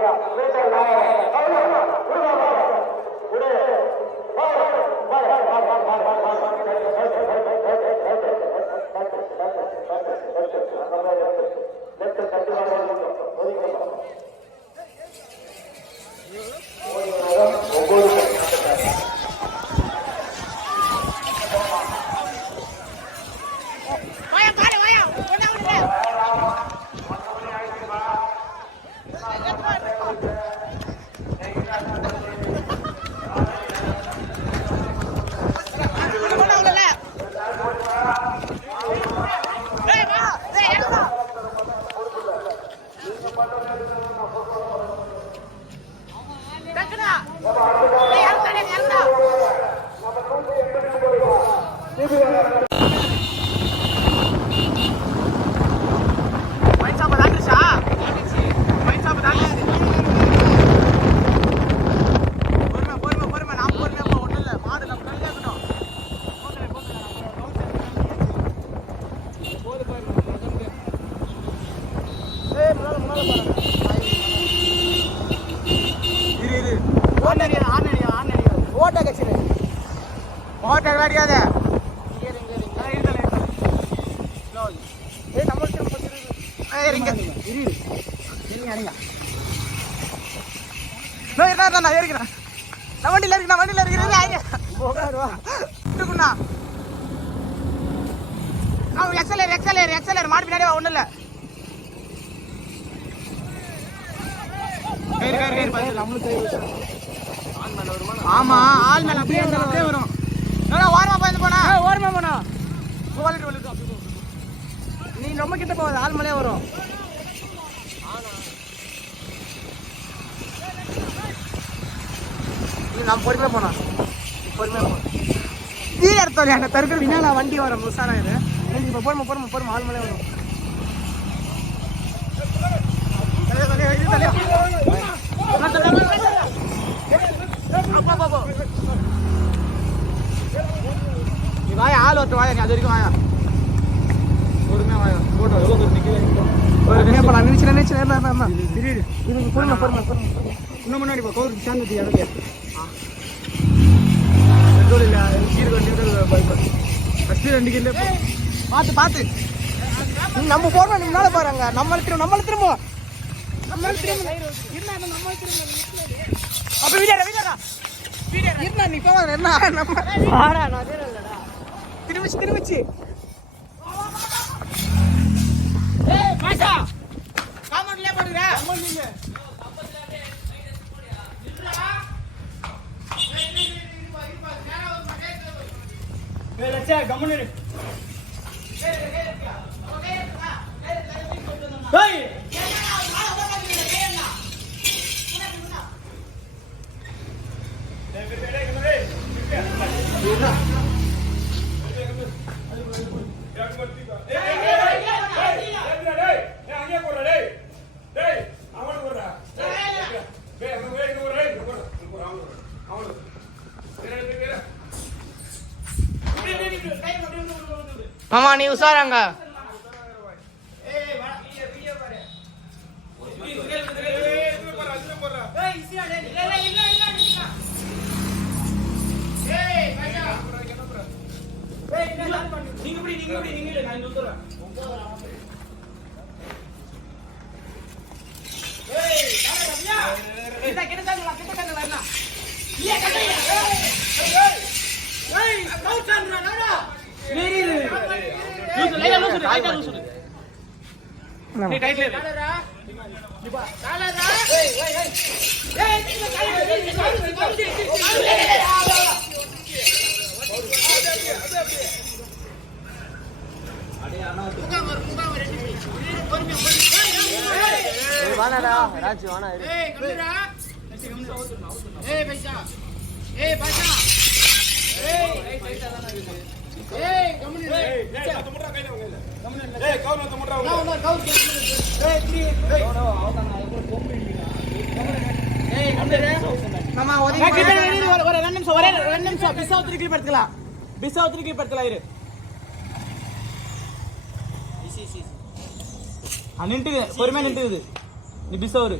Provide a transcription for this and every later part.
Europe. இருக்கிறேன் நான் வண்டியில் இருக்கேன் நான் வண்டியில் இருக்குண்ணா எக்ஸலேர் எக்ஸலேர் எக்ஸலேர் மாடு பின்னாடி ஒன்றும் இல்லை. ஆமா ஆள் மேல அப்படியே அப்படியே வரும். என்னடா ஓரமா போய் போனா ஓரமா போனா நீ ரொம்ப கிட்ட போகாத ஆள் மலையே வரும். நீ நான் பொறுமையா போனா. பொறுமையா போ. தீ எடுத்தோம் அங்க தருக்கு பின்னால வண்டி வரும் முசாரா இது இப்ப போறமா போறமா ஆள் மலையே வரும். நீ வாயா ஆள் ஒருத்தர் வாயா நீ அது வரைக்கும் வாயா. பொறுமையா வாயா. போட்டோ எவ்வளோ தூரம் நிற்க இப்ப நான் நினைச்சு நினைச்சு இன்னும் முன்னாடி போ. கவுருக்கு சார்ந்து இடத்துல பெட்ரோல் இல்லை. கீழே வண்டி ஃபஸ்ட்டு ரெண்டு கிலோ. பார்த்து பார்த்து நம்ம போறோம் நீ மேல பாருங்க நம்ம திரும்ப நம்ம திரும்ப நம்ம திரும்ப அப்போ வீடியோடா இருந்தா நீ போவா என்ன நம்ம ஆடா நான் இல்லடா திரும்பிச்சு திரும்பிச்சு காமெண்ட்லேயே போடுங்க கம்முன்னு மாமா நீ உசாராங்க வானாடா ராஜு வானா மாமா ஒரு ஒரு ரெண்டு நிமிஷம் ஒரே ரெண்டு நிமிஷம் பிசாவு திருக்கி படுத்துக்கலாம் பிசாவு திருக்கி படுத்துக்கலாம் இரு ஆ, நின்றுது பொறுமையா நின்றுது நீ பிசாவரு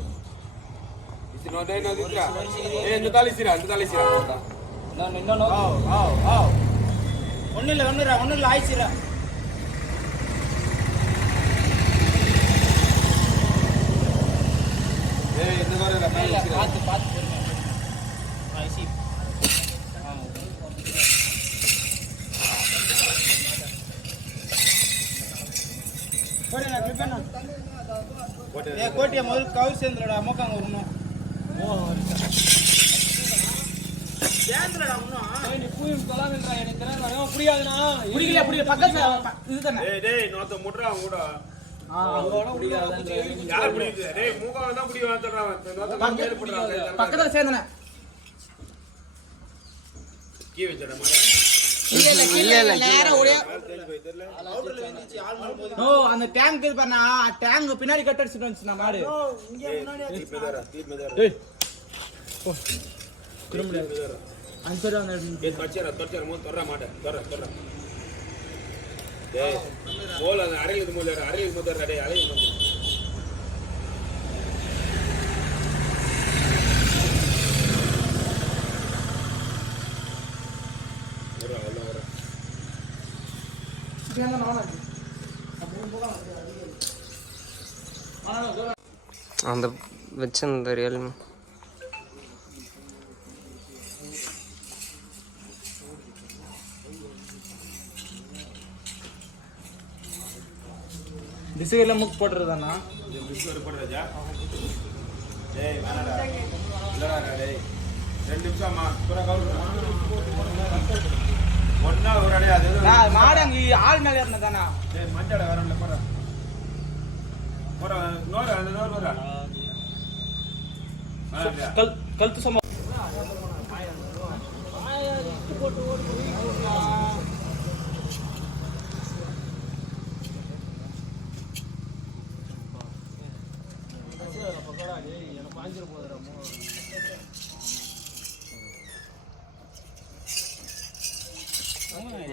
ஒன்றும் இல்லை ஒன்றும் ஒன்றும் இல்லை ஆயிடுச்சுரா பார்த்து பார்த்து ஆயிடுச்சு கோட்டிய முதல் கவர் சேர்ந்துலடா அம்மாக்காங்க ஒன்றும் சேர்ந்துலடா ஒன்றும் புரியல புரியல பக்கத்துல ப- இதுதானே? டேய் டேய் நோத்த முட்றா கூட. யார் புரியுது டேய் மூக்கம் தான் புடி வாத்தறான் நோத்த மேல புடிறான் பக்கத்துல சேர்ந்தனே கீ ஓ அந்த டேங்க் இது பண்ணா டேங்க் பின்னாடி கட் அடிச்சிட்டு வந்துச்சு மாடு. திரும்ப அஞ்சரை வந்து தச்சர தச்சர மூணு மாட்டேன் தொற தொற டேய் போல அந்த அரையில் மூல அரையில் முதல் அடே அரையில் முதல் அந்த வச்சு ரியல்மி. டிசைல முக் போட்டுறதாண்ணா பிஸ்கட் போடுறதா? டேய் வேணாடா இல்லடா டேய். ரெண்டு நிமிஷம்மா பூரா கவுரு. ஒண்ணா ஒரு அடி அது மாடு அங்க ஆள் மேல இருந்ததானா டேய் அந்த போடா வேணாடா. கல் கழுத்து சும்மா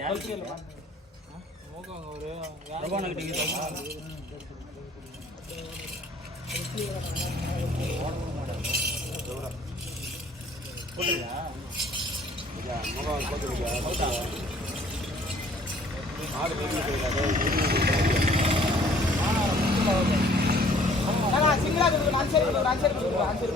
சரி நான் சரி நான் சரி